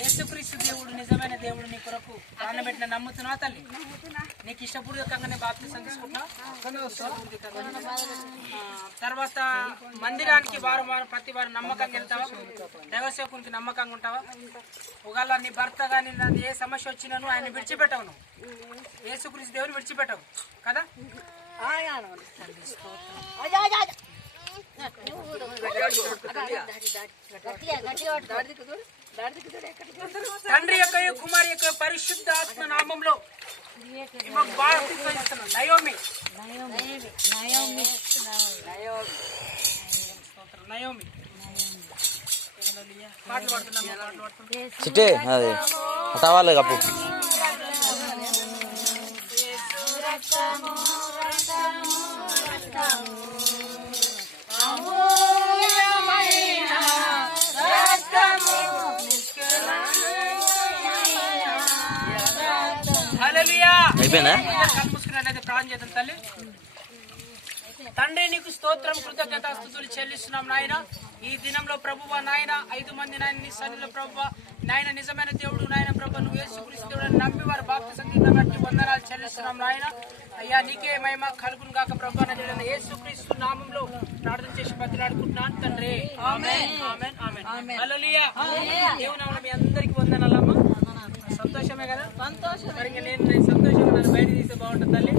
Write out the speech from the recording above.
యేసుక్రీస్తు దేవుడు నిజమైన దేవుడు నీ కొరకు ప్రాణబెట్టిన నమ్ముతున్నావా తల్లి? నీకు ఇష్టపూర్వకంగానే బాప్తిసం తీసుకుంటున్నావు. తర్వాత మందిరానికి ప్రతి వారం నమ్మకంగా వెళ్తావా? దైవసేవకునికి నమ్మకంగా ఉంటావా? ఒకవేళ నీ భర్త కానీ ఏ సమస్య వచ్చినా నువ్వు ఆయన విడిచిపెట్టవు. నువ్వు యేసుక్రీస్తు దేవుని విడిచిపెట్టవు కదా? తండ్రి యొక్క కుమారి యొక్క పరిశుద్ధ ఆత్మ నామంలో నయోమి పాటలు చిట్టే అది టవాలు కప్పు. అయిపోయిందా? కలుపుకున్నట్లయితే ప్రార్థన చేద్దాం. తల్లి తండ్రి నీకు స్తోత్రం కృతజ్ఞతాస్తుతులు చెల్లిస్తున్నాం నాయన. ఈ దినంలో ప్రభువా నాయన 5 మంది నాయన నీ సన్నిధిలో ప్రభువా నాయన నిజమైన దేవుడు నాయన ప్రభు నువ్వు యేసుక్రీస్తు దేవుడు నమ్మి వారి బాప్తి సంగీతం బట్టి వందనాలు చెల్లిస్తున్నాం నాయన. అయ్యా నీకే మహిమ కలుగును గాక ప్రభు అని యేసుక్రీస్తు నామంలో ప్రార్థన చేసి బతిలాడుకుంటున్నాను తండ్రి. ఆమేన్ ఆమేన్ ఆమేన్. హల్లెలూయా. దేవుని నామములో మీ అందరికీ వందనాలమ్మా. సంతోషమే కదా? సంతోషం. నేను సంతోషంగా నన్ను బయట తీస్తే బాగుంటుంది తల్లి.